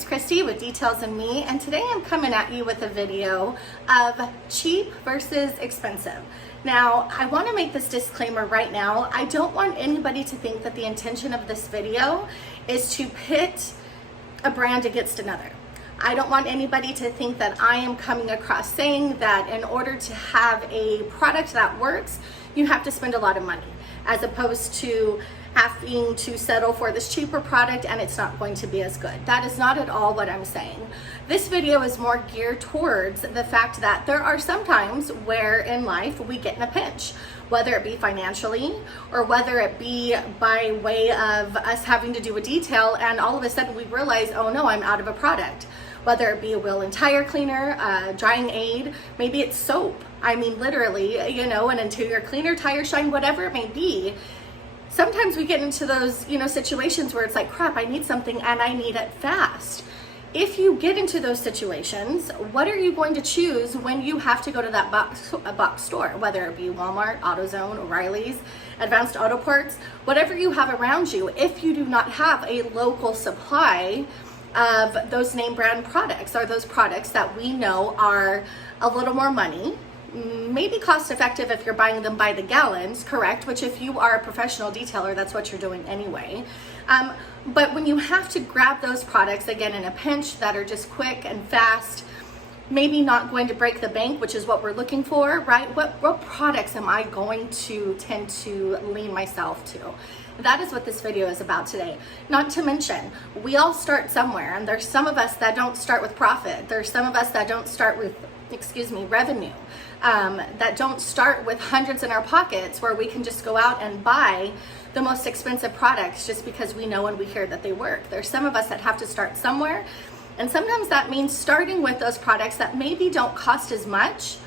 it's Christy with Details and Me, and today I'm coming at you with a video of cheap versus expensive. Now, I want to make this disclaimer right now. I don't want anybody to think that the intention of this video is to pit a brand against another. I don't want anybody to think that I am coming across saying that in order to have a product that works, you have to spend a lot of money, as opposed to having to settle for this cheaper product and it's not going to be as good. That is not at all what I'm saying. This video is more geared towards the fact that there are some times where in life we get in a pinch, whether it be financially or whether it be by way of us having to do a detail and all of a sudden we realize, oh no, I'm out of a product. Whether it be a wheel and tire cleaner, drying aid, maybe it's soap. I mean, literally, an interior cleaner, tire shine, whatever it may be. Sometimes we get into those, situations where it's like, crap, I need something and I need it fast. If you get into those situations, what are you going to choose when you have to go to that box store, whether it be Walmart, AutoZone, O'Reilly's, Advanced Auto Parts, whatever you have around you, if you do not have a local supply of those name brand products or those products that we know are a little more money, maybe cost effective if you're buying them by the gallons, correct? Which if you are a professional detailer, that's what you're doing anyway. But when you have to grab those products, again, in a pinch that are just quick and fast, maybe not going to break the bank, which is what we're looking for, right? What products am I going to tend to lean myself to? That is what this video is about today. Not to mention, we all start somewhere, and there's some of us that don't start with profit. There's some of us that don't start with, revenue, that don't start with hundreds in our pockets where we can just go out and buy the most expensive products just because we know and we hear that they work. There's some of us that have to start somewhere, and sometimes that means starting with those products that maybe don't cost as much,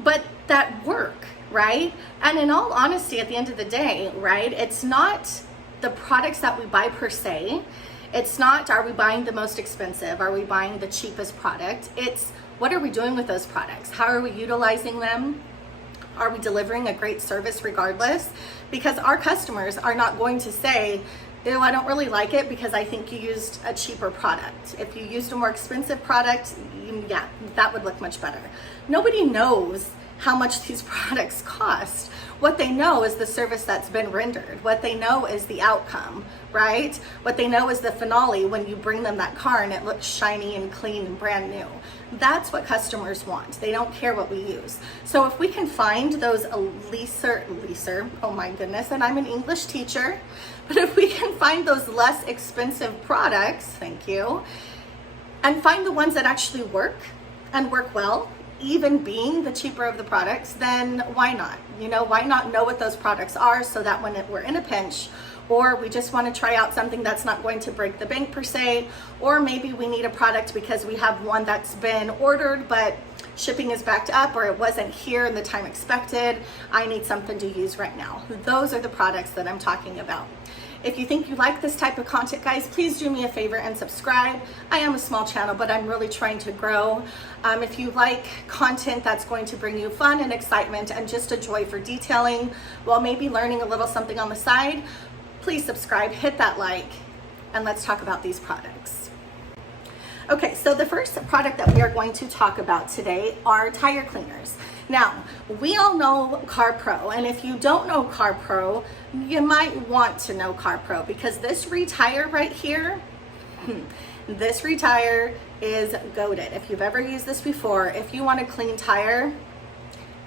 but that work, right? And in all honesty, at the end of the day, right, it's not the products that we buy per se. It's not, are we buying the most expensive? Are we buying the cheapest product? It's, what are we doing with those products? How are we utilizing them? Are we delivering a great service regardless? Because our customers are not going to say, ew, I don't really like it because I think you used a cheaper product. If you used a more expensive product, yeah, that would look much better. Nobody knows how much these products cost. What they know is the service that's been rendered. What they know is the outcome, right? What they know is the finale when you bring them that car and it looks shiny and clean and brand new. That's what customers want. They don't care what we use. So if we can find those leaser, oh my goodness, and I'm an English teacher, but if we can find those less expensive products, thank you, and find the ones that actually work and work well, even being the cheaper of the products, then why not? Why not know what those products are so that when we're in a pinch, or we just want to try out something that's not going to break the bank per se, or maybe we need a product because we have one that's been ordered but shipping is backed up or it wasn't here in the time expected, I need something to use right now. Those are the products that I'm talking about. If you think you like this type of content, guys, please do me a favor and subscribe. I am a small channel, but I'm really trying to grow. If you like content that's going to bring you fun and excitement and just a joy for detailing while maybe learning a little something on the side, please subscribe, hit that like, and let's talk about these products. Okay, so the first product that we are going to talk about today are tire cleaners. Now, we all know Carpro, and if you don't know Carpro, you might want to know Carpro because this Retire right here, this Retire is goated. If you've ever used this before, if you want a clean tire,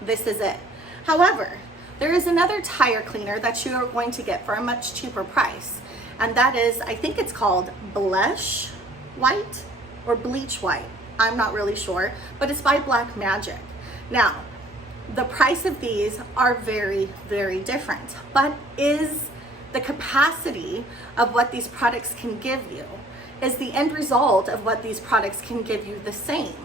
this is it. However, there is another tire cleaner that you are going to get for a much cheaper price, and that is, I think it's called Blush White or Bleach White. I'm not really sure, but it's by Black Magic. Now, the price of these are very, very different, but is the capacity of what these products can give you, is the end result of what these products can give you the same?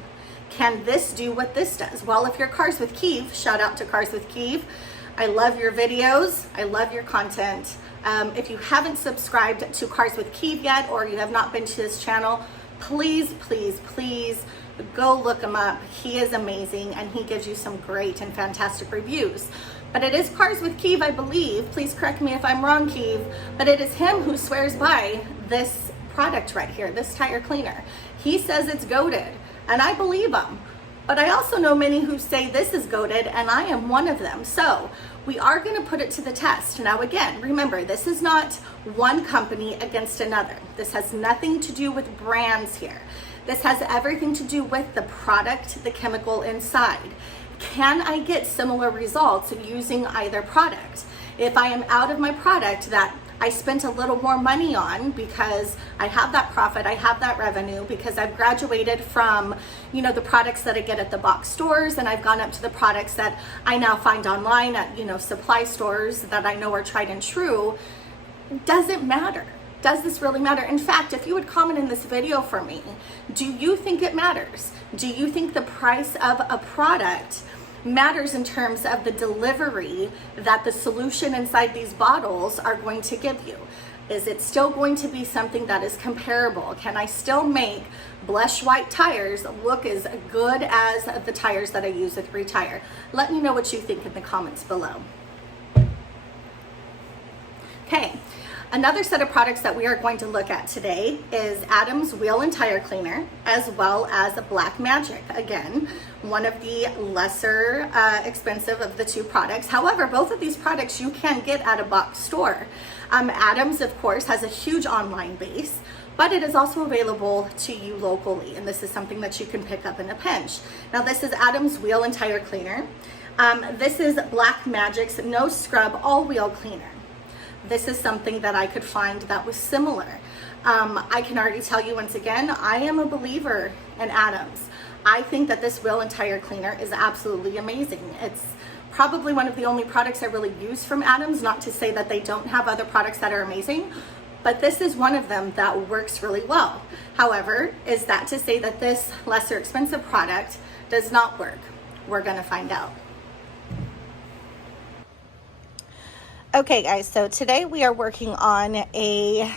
Can this do what this does? Well, if you're Cars with Keeve, shout out to Cars with Keeve. I love your videos. I love your content. If you haven't subscribed to Cars with Keeve yet, or you have not been to this channel, please, please, please go look him up. He is amazing and he gives you some great and fantastic reviews. But it is Cars with Keeve, I believe. Please correct me if I'm wrong, Keeve. But it is him who swears by this product right here, this tire cleaner. He says it's goated, and I believe him. But I also know many who say this is goated, and I am one of them. So we are going to put it to the test. Now again, remember, this is not one company against another. This has nothing to do with brands here. This has everything to do with the product, the chemical inside. Can I get similar results using either product? If I am out of my product that I spent a little more money on because I have that profit, I have that revenue, because I've graduated from, you know, the products that I get at the box stores, and I've gone up to the products that I now find online at, you know, supply stores that I know are tried and true. Does it matter? Does this really matter? In fact, if you would comment in this video for me, do you think it matters? Do you think the price of a product matters in terms of the delivery that the solution inside these bottles are going to give you? Is it still going to be something that is comparable? Can I still make blush white tires look as good as the tires that I use with Retire? Let me know what you think in the comments below. Okay. Another set of products that we are going to look at today is Adam's Wheel and Tire Cleaner, as well as Black Magic. Again, one of the lesser expensive of the two products. However, both of these products you can get at a box store. Adam's, of course, has a huge online base, but it is also available to you locally, and this is something that you can pick up in a pinch. Now, this is Adam's Wheel and Tire Cleaner. This is Black Magic's No Scrub All Wheel Cleaner. This is something that I could find that was similar. I can already tell you once again, I am a believer in Adam's. I think that this wheel and tire cleaner is absolutely amazing. It's probably one of the only products I really use from Adam's, not to say that they don't have other products that are amazing, but this is one of them that works really well. However, is that to say that this lesser expensive product does not work? We're gonna find out. Okay guys, so today we are working on a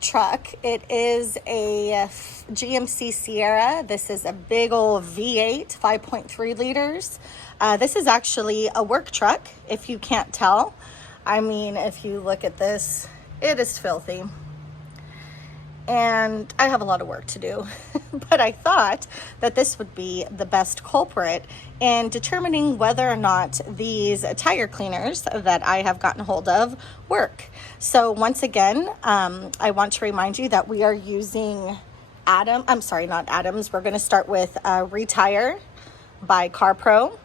truck. It is a GMC Sierra. This is a big old V8, 5.3 liters. This is actually a work truck, if you can't tell. I mean, if you look at this, it is filthy. And I have a lot of work to do, but I thought that this would be the best culprit in determining whether or not these tire cleaners that I have gotten hold of work. So once again, I want to remind you that we are using not Adam's. We're going to start with Retire by Carpro.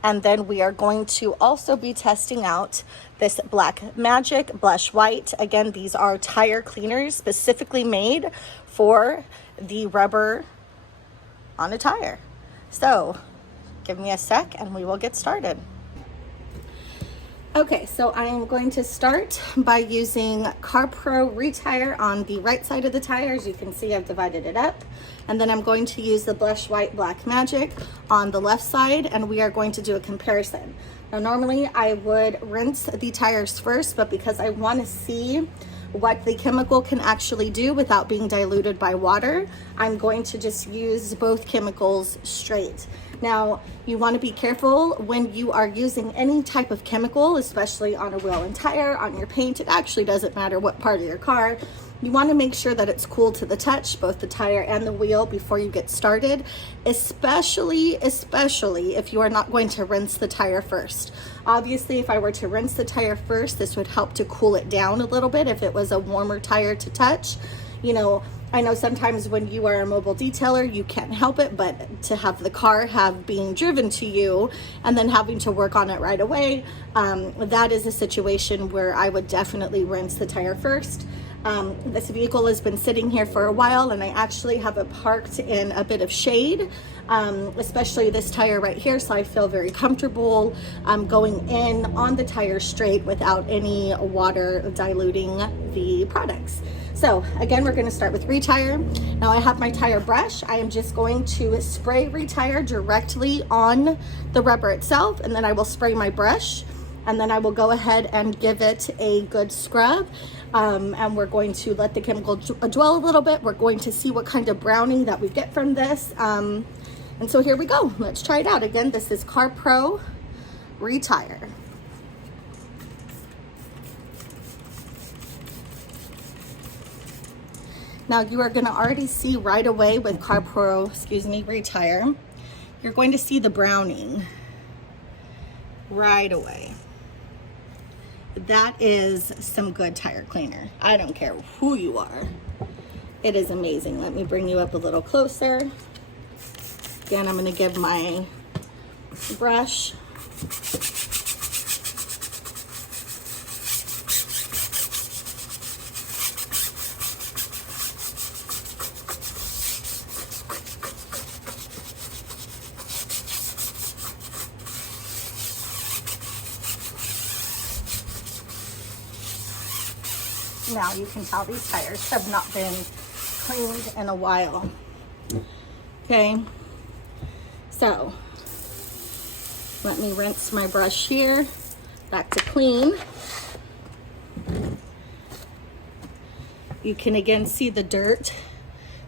And then we are going to also be testing out this Black Magic Blush White. Again, these are tire cleaners specifically made for the rubber on a tire. So give me a sec and we will get started. Okay, so I am going to start by using Carpro Retire on the right side of the tire. As you can see, I've divided it up. And then I'm going to use the Blush White Black Magic on the left side, and we are going to do a comparison. Now, normally I would rinse the tires first, but because I want to see what the chemical can actually do without being diluted by water, I'm going to just use both chemicals straight. Now, you want to be careful when you are using any type of chemical, especially on a wheel and tire, on your paint. It actually doesn't matter what part of your car. You want to make sure that it's cool to the touch, both the tire and the wheel, before you get started, especially if you are not going to rinse the tire first. Obviously, if I were to rinse the tire first, this would help to cool it down a little bit if it was a warmer tire to touch. You know, I know sometimes when you are a mobile detailer, you can't help it, but to have the car being driven to you and then having to work on it right away, that is a situation where I would definitely rinse the tire first. This vehicle has been sitting here for a while, and I actually have it parked in a bit of shade, especially this tire right here, so I feel very comfortable going in on the tire straight without any water diluting the products. So again, we're going to start with Retire. Now I have my tire brush. I am just going to spray Retire directly on the rubber itself, and then I will spray my brush, and then I will go ahead and give it a good scrub. And we're going to let the chemical dwell a little bit. We're going to see what kind of browning that we get from this. And so here we go. Let's try it out. Again, this is Carpro Retire. Now you are gonna already see right away with Carpro, Retire, you're going to see the browning right away. That is some good tire cleaner. I don't care who you are. It is amazing. Let me bring you up a little closer. Again, I'm gonna give my brush. Now you can tell these tires have not been cleaned in a while. Okay, so let me rinse my brush here, back to clean. You can again see the dirt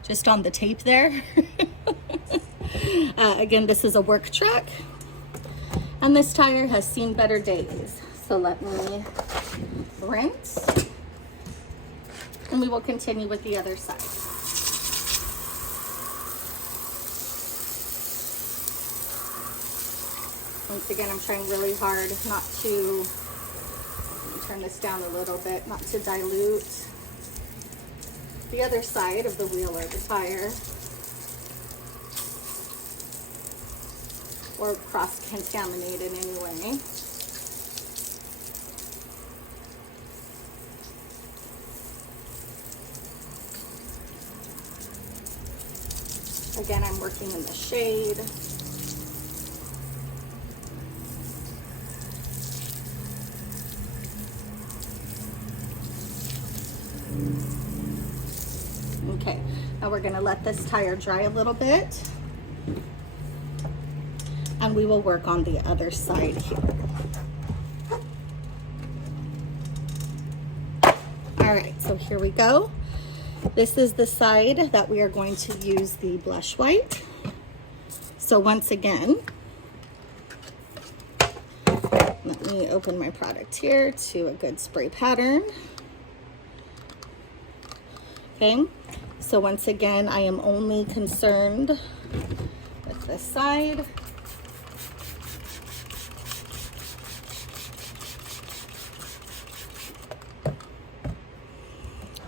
just on the tape there. Again, this is a work truck, and this tire has seen better days. So let me rinse, and we will continue with the other side. Once again, I'm trying really hard not to, let me turn this down a little bit, not to dilute the other side of the wheel or the tire, or cross-contaminate in any way. Again, I'm working in the shade. Okay, now we're gonna let this tire dry a little bit, and we will work on the other side here. All right, so here we go. This is the side that we are going to use the blush white. So once again, let me open my product here to a good spray pattern. Okay, so once again, I am only concerned with this side.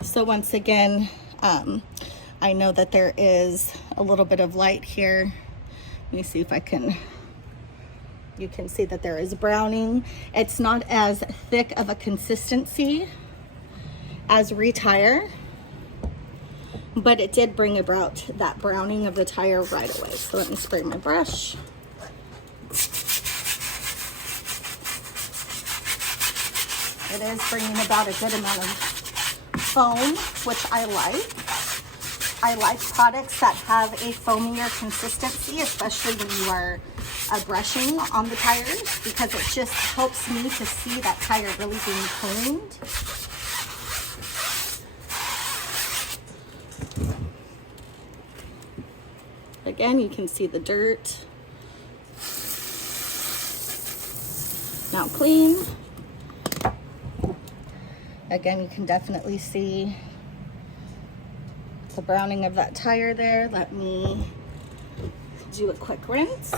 So once again, I know that there is a little bit of light here. Let me see if I can, you can see that there is browning. It's not as thick of a consistency as Retire, but it did bring about that browning of the tire right away. So let me spray my brush. It is bringing about a good amount of foam, which I like. I like products that have a foamier consistency, especially when you are brushing on the tires, because it just helps me to see that tire really being cleaned. Again, you can see the dirt. Now clean. Again, you can definitely see the browning of that tire there. Let me do a quick rinse.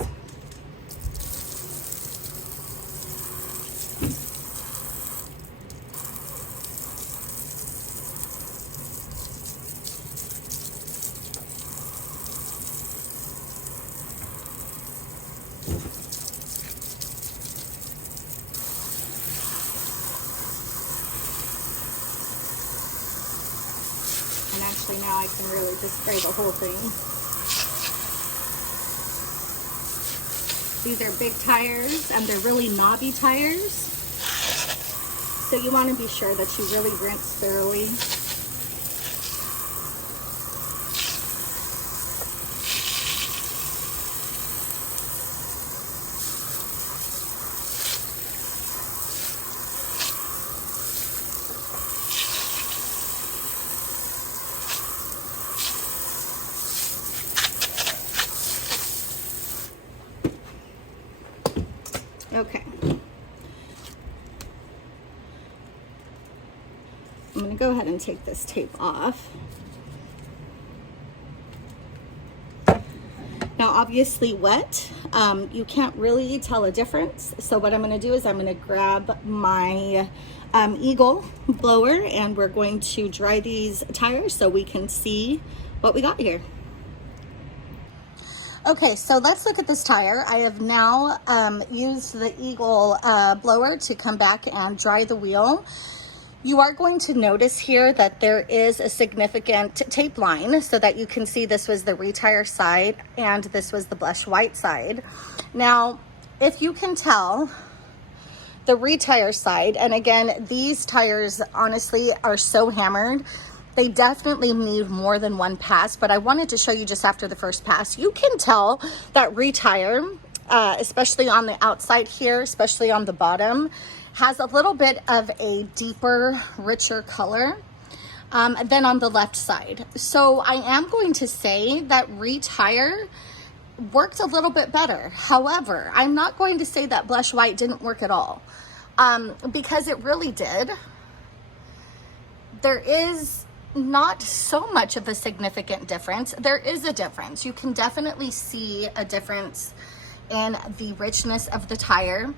And actually now I can really just spray the whole thing. These are big tires and they're really knobby tires. So you want to be sure that you really rinse thoroughly. Okay. I'm going to go ahead and take this tape off. obviously wet. You can't really tell a difference. So what I'm going to do is I'm going to grab my Eagle blower and we're going to dry these tires so we can see what we got here. Okay, so let's look at this tire. I have now used the Eagle blower to come back and dry the wheel. You are going to notice here that there is a significant tape line so that you can see this was the Retire side and this was the blush white side. Now, if you can tell, the Retire side, and again, these tires honestly are so hammered, they definitely need more than one pass, but I wanted to show you just after the first pass. You can tell that Retire, especially on the outside here, especially on the bottom, has a little bit of a deeper, richer color than on the left side. So I am going to say that Retire worked a little bit better. However, I'm not going to say that blush white didn't work at all, because it really did. There is not so much of a significant difference. There is a difference. You can definitely see a difference in the richness of the tire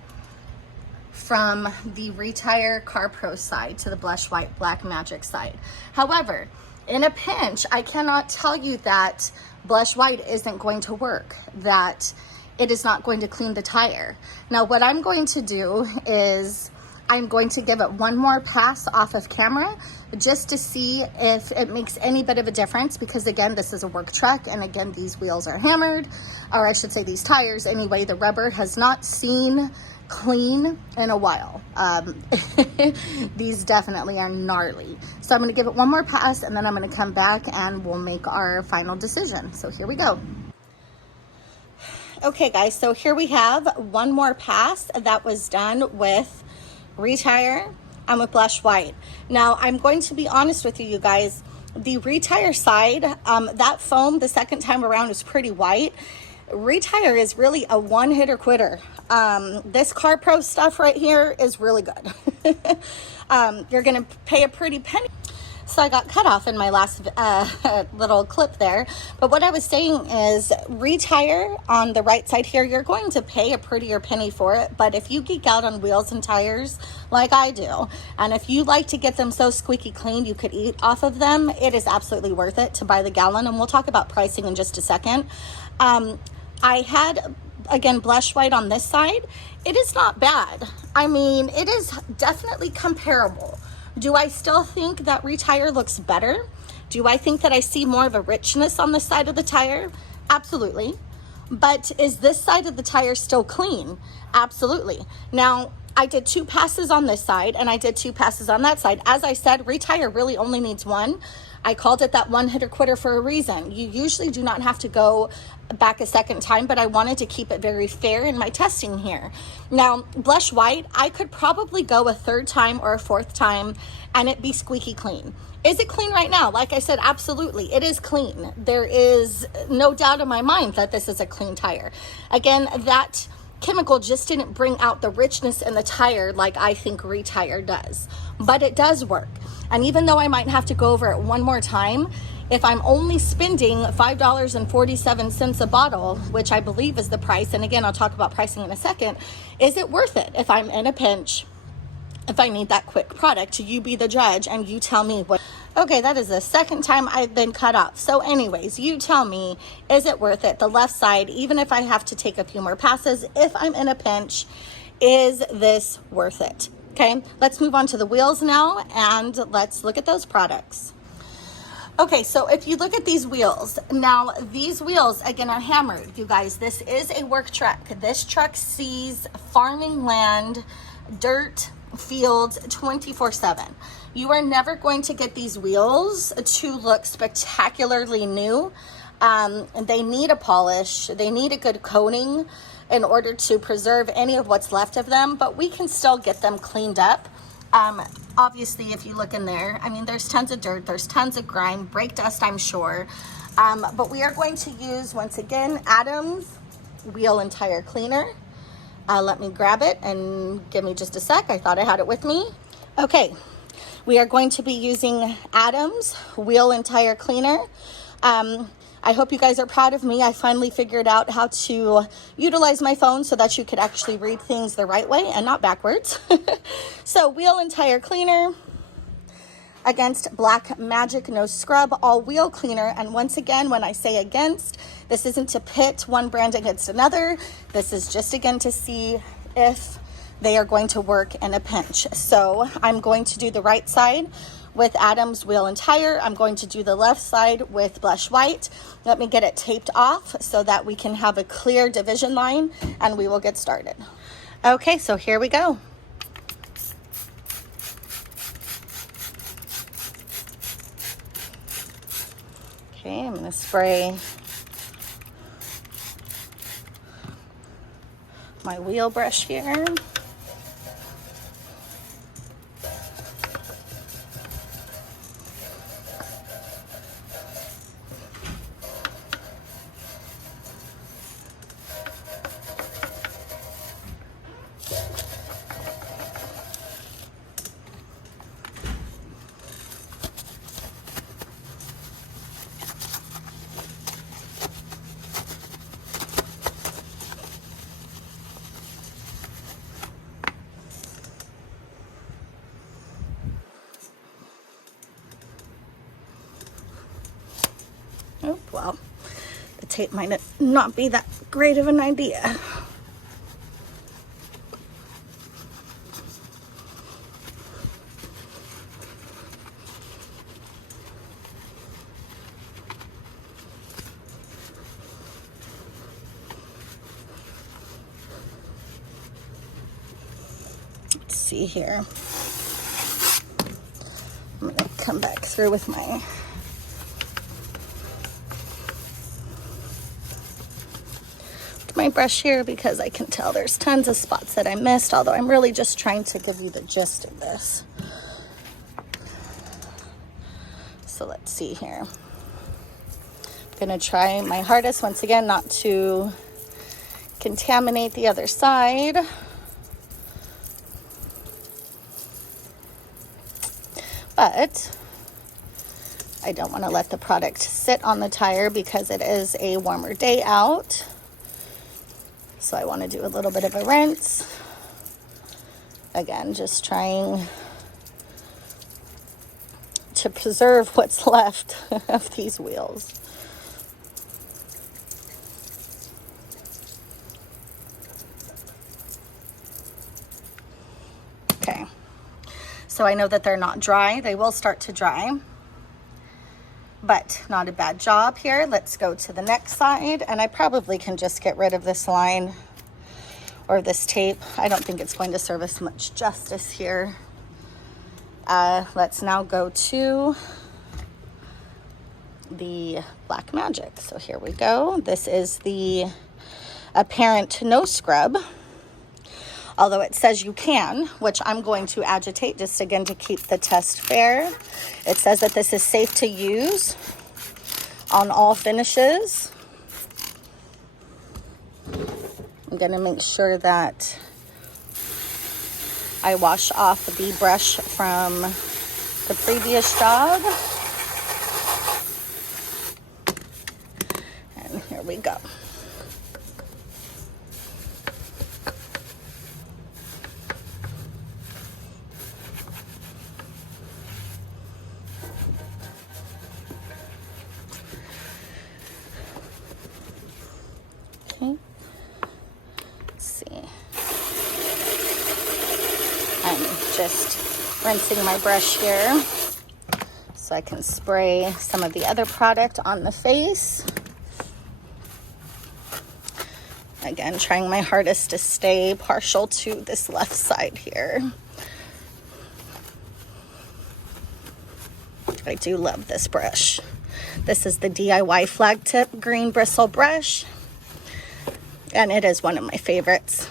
from the Retire Carpro side to the blush white Black Magic side. However, in a pinch, I cannot tell you that blush white isn't going to work, that it is not going to clean the tire. Now, what I'm going to do is I'm going to give it one more pass off of camera just to see if it makes any bit of a difference, because again, this is a work truck, and again, these wheels are hammered, or I should say these tires. Anyway, the rubber has not seen clean in a while. These definitely are gnarly. So I'm going to give it one more pass and then I'm going to come back and we'll make our final decision. So here we go. Okay guys, so here we have one more pass that was done with Retire and with blush white. Now I'm going to be honest with you guys, the Retire side, that foam the second time around was pretty white. Retire is really a one-hitter quitter. This Carpro stuff right here is really good. You're gonna pay a pretty penny. So I got cut off in my last little clip there. But what I was saying is Retire on the right side here, you're going to pay a prettier penny for it. But if you geek out on wheels and tires like I do, and if you like to get them so squeaky clean you could eat off of them, it is absolutely worth it to buy the gallon. And we'll talk about pricing in just a second. I had, again, blush white on this side. It is not bad. I mean, it is definitely comparable. Do I still think that Retire looks better? Do I think that I see more of a richness on the side of the tire? Absolutely. But is this side of the tire still clean? Absolutely. Now, I did 2 passes on this side and I did 2 passes on that side. As I said, Retire really only needs one. I called it that one-hitter quitter for a reason. You usually do not have to go back a second time, but I wanted to keep it very fair in my testing here. Now, blush white, I could probably go a 3rd time or a 4th time and it be squeaky clean. Is it clean right now? Like I said, absolutely, it is clean. There is no doubt in my mind that this is a clean tire. Again, that chemical just didn't bring out the richness in the tire like I think Retire does, but it does work. And even though I might have to go over it one more time, if I'm only spending $5.47 a bottle, which I believe is the price, and again, I'll talk about pricing in a second, is it worth it if I'm in a pinch, if I need that quick product? You be the judge and you tell me what. Okay, that is the 2nd time I've been cut off. So anyways, you tell me, is it worth it? The left side, even if I have to take a few more passes, if I'm in a pinch, is this worth it? Okay, let's move on to the wheels now and let's look at those products. Okay, so if you look at these wheels, now these wheels again are hammered, you guys. This is a work truck. This truck sees farming land, dirt, fields 24/7. You are never going to get these wheels to look spectacularly new. They need a polish, they need a good coating in order to preserve any of what's left of them, but we can still get them cleaned up. Obviously, if you look in there, I mean, there's tons of dirt, there's tons of grime, brake dust, I'm sure. But we are going to use, once again, Adam's Wheel and Tire Cleaner. Let me grab it and give me just a sec. I thought I had it with me. Okay, we are going to be using Adam's Wheel and Tire Cleaner. I hope you guys are proud of me. I finally figured out how to utilize my phone so that you could actually read things the right way and not backwards. So wheel and tire cleaner against Black Magic No Scrub All Wheel Cleaner. And once again, when I say against, this isn't to pit one brand against another. This is just again to see if they are going to work in a pinch. So I'm going to do the right side with Adam's Wheel and Tire. I'm going to do the left side with Blush White. Let me get it taped off so that we can have a clear division line, and we will get started. Okay, so here we go. Okay, I'm gonna spray my wheel brush here. Oh, well, the tape might not be that great of an idea. Let's see here. I'm gonna come back through with my brush here because I can tell there's tons of spots that I missed, although I'm really just trying to give you the gist of this. So let's see here. I'm gonna try my hardest once again not to contaminate the other side. But I don't want to let the product sit on the tire because it is a warmer day out. So I want to do a little bit of a rinse. Again, just trying to preserve what's left of these wheels. Okay, so I know that they're not dry. They will start to dry, but not a bad job here. Let's go to the next side, and I probably can just get rid of this line or this tape. I don't think it's going to serve us much justice here. Let's now go to the Black Magic. So here we go. This is the apparent no scrub, although it says you can, which I'm going to agitate just again to keep the test fair. It says that this is safe to use on all finishes. I'm gonna make sure that I wash off the brush from the previous job. And here we go. Okay. Let's see. I'm just rinsing my brush here so I can spray some of the other product on the face. Again, trying my hardest to stay partial to this left side here. I do love this brush. This is the DIY flag tip green bristle brush, and it is one of my favorites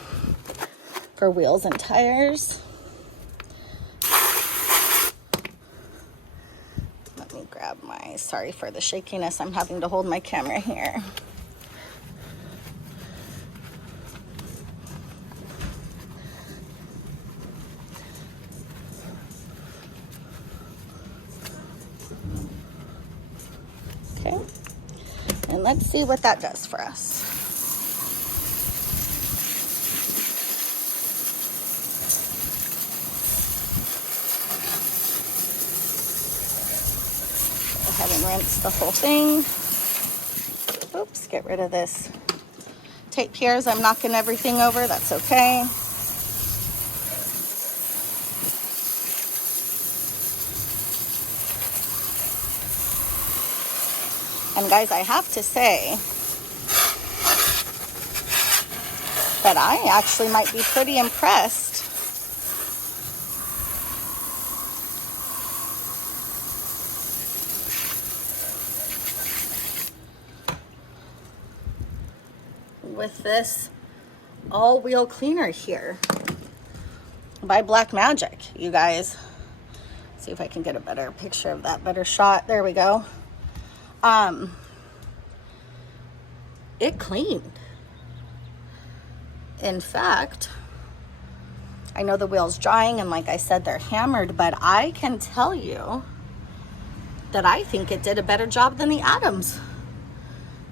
for wheels and tires. Let me grab my, sorry for the shakiness, I'm having to hold my camera here. Okay, let's see what that does for us. Go ahead and rinse the whole thing. Oops, get rid of this tape here as I'm knocking everything over. That's okay. And guys, I have to say that I actually might be pretty impressed with this all-wheel cleaner here by Black Magic, you guys. See if I can get a better picture of that, better shot. There we go. It cleaned. In fact, I know the wheel's drying, and like I said, they're hammered, but I can tell you that I think it did a better job than the Adams.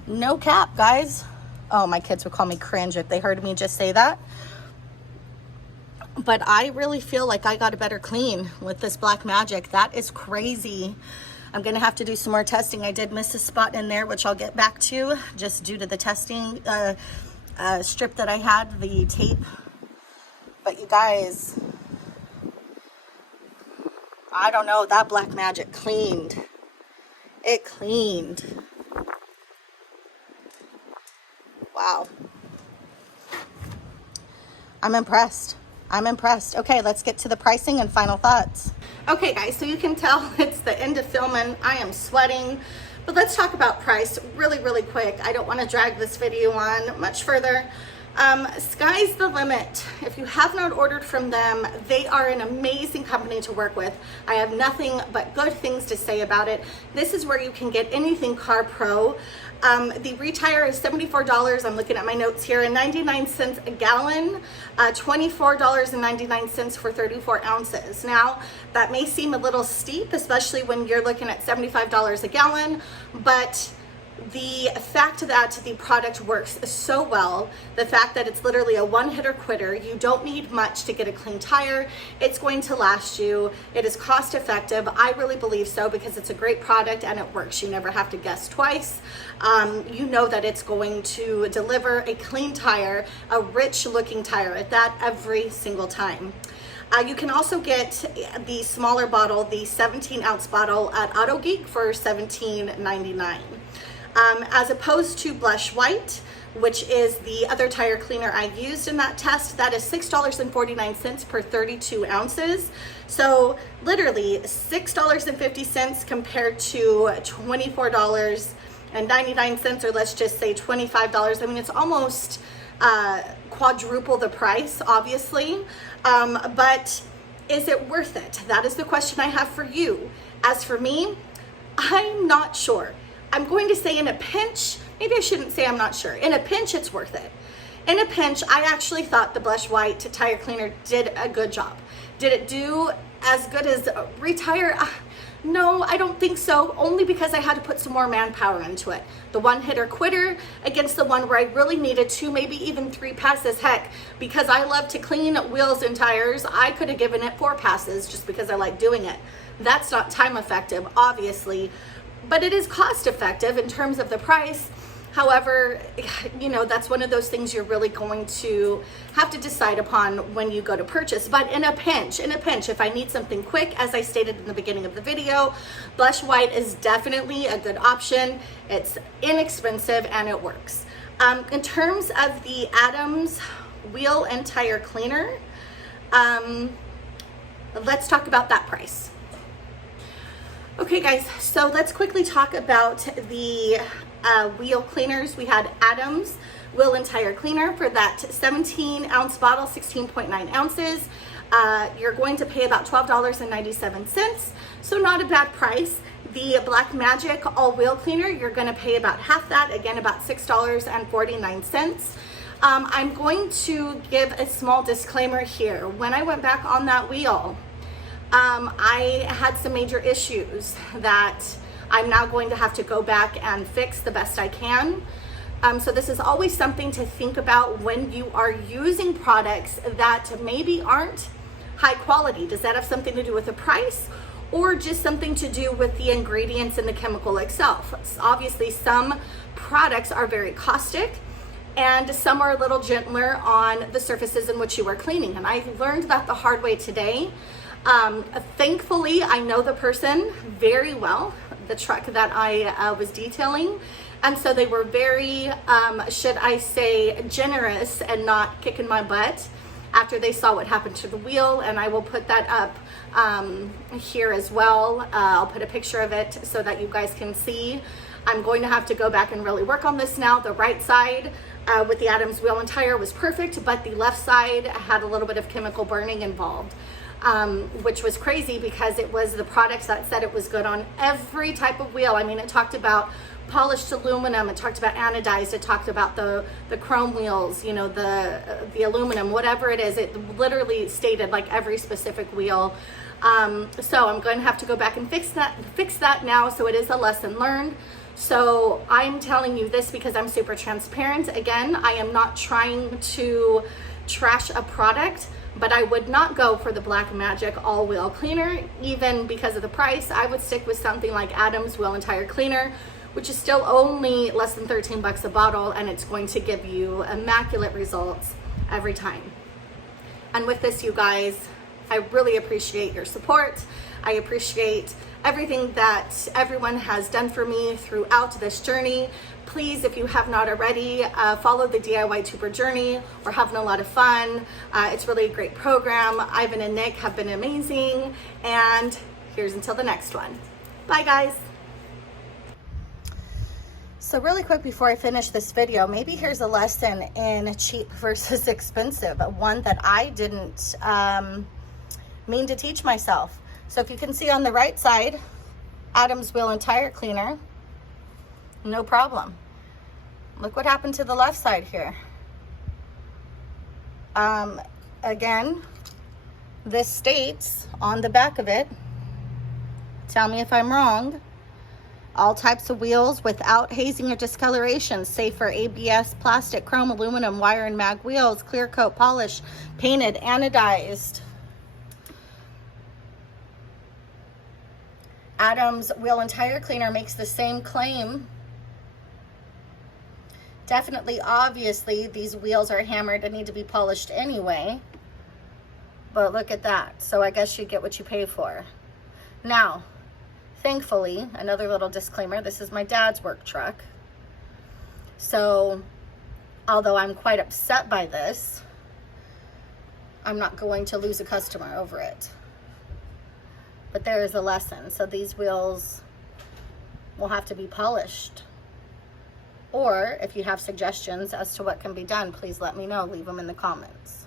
No cap, guys. Oh, my kids would call me cringe if they heard me just say that. But I really feel like I got a better clean with this Black Magic. That is crazy. I'm gonna have to do some more testing. I did miss a spot in there, which I'll get back to, just due to the testing strip that I had, the tape. But you guys, I don't know, that Black Magic cleaned. It cleaned. Wow. I'm impressed. I'm impressed. Okay, let's get to the pricing and final thoughts. Okay guys, so you can tell it's the end of filming. I am sweating, but let's talk about price really quick. I don't want to drag this video on much further. Sky's the limit. If you have not ordered from them, they are an amazing company to work with. I have nothing but good things to say about it. This is where you can get anything Carpro. The Retire is $74. I'm looking at my notes here, and 99 cents a gallon, $24.99 for 34 ounces. Now, that may seem a little steep, especially when you're looking at $75 a gallon, but the fact that the product works so well, the fact that it's literally a one-hitter quitter, you don't need much to get a clean tire, it's going to last you, it is cost effective. I really believe so, because it's a great product and it works. You never have to guess twice. You know that it's going to deliver a clean tire, a rich looking tire at that, every single time. You can also get the smaller bottle, the 17-ounce bottle at AutoGeek for $17.99. As opposed to Blush White, which is the other tire cleaner I used in that test, that is $6.49 per 32 ounces. So literally $6.50 compared to $24.99, or let's just say $25. I mean, it's almost quadruple the price, obviously. But is it worth it? That is the question I have for you. As for me, I'm not sure. I'm going to say in a pinch, maybe I shouldn't say I'm not sure. In a pinch, it's worth it. In a pinch, I actually thought the Blush White tire cleaner did a good job. Did it do as good as Retire? No, I don't think so, only because I had to put some more manpower into it. The one-hitter quitter against the one where I really needed 2, maybe even 3 passes. Heck, because I love to clean wheels and tires, I could have given it 4 passes just because I like doing it. That's not time effective, obviously, but it is cost effective in terms of the price. However, you know, that's one of those things you're really going to have to decide upon when you go to purchase. But in a pinch, if I need something quick, as I stated in the beginning of the video, Blush White is definitely a good option. It's inexpensive and it works. In terms of the Adams wheel and tire cleaner, let's talk about that price. Okay guys, so let's quickly talk about the wheel cleaners. We had Adams wheel and tire cleaner for that 17-ounce bottle, 16.9 ounces. You're going to pay about $12.97, so not a bad price. The Black Magic all-wheel cleaner, you're going to pay about half that, again about $6.49. I'm going to give a small disclaimer here. When I went back on that wheel, I had some major issues that I'm now going to have to go back and fix the best I can. So this is always something to think about when you are using products that maybe aren't high quality. Does that have something to do with the price, or just something to do with the ingredients and the chemical itself? Obviously, some products are very caustic and some are a little gentler on the surfaces in which you are cleaning. And I learned that the hard way today. Thankfully, I know the person very well, the truck that I was detailing. And so they were very, should I say, generous and not kicking my butt after they saw what happened to the wheel. And I will put that up here as well. I'll put a picture of it so that you guys can see. I'm going to have to go back and really work on this now. The right side with the Adams wheel and tire was perfect, but the left side had a little bit of chemical burning involved, which was crazy because it was the products that said it was good on every type of wheel. I mean, it talked about polished aluminum, it talked about anodized, it talked about the chrome wheels, you know, the aluminum, whatever it is. It literally stated like every specific wheel. So I'm going to have to go back and fix that now. So it is a lesson learned. So I'm telling you this because I'm super transparent. Again, I am not trying to trash a product, but I would not go for the Black Magic all wheel cleaner, even because of the price. I would stick with something like Adams wheel and tire cleaner, which is still only less than 13 bucks a bottle, and it's going to give you immaculate results every time. And with this, you guys, I really appreciate your support. I appreciate everything that everyone has done for me throughout this journey. Please, if you have not already, follow the DIY Tuber journey. We're having a lot of fun. It's really a great program. Ivan and Nick have been amazing. And here's until the next one. Bye, guys. So really quick before I finish this video, maybe here's a lesson in cheap versus expensive, one that I didn't mean to teach myself. So if you can see on the right side, Adams wheel and tire cleaner, no problem. Look what happened to the left side here. Again, this states on the back of it, tell me if I'm wrong, all types of wheels without hazing or discoloration, safe for ABS, plastic, chrome, aluminum, wire and mag wheels, clear coat, polish, painted, anodized. Adams wheel and tire cleaner makes the same claim. Definitely, obviously, these wheels are hammered and need to be polished anyway. But look at that. So I guess you get what you pay for. Now, thankfully, another little disclaimer, this is my dad's work truck. So, although I'm quite upset by this, I'm not going to lose a customer over it. But there is a lesson. So these wheels will have to be polished. Or if you have suggestions as to what can be done, please let me know. Leave them in the comments.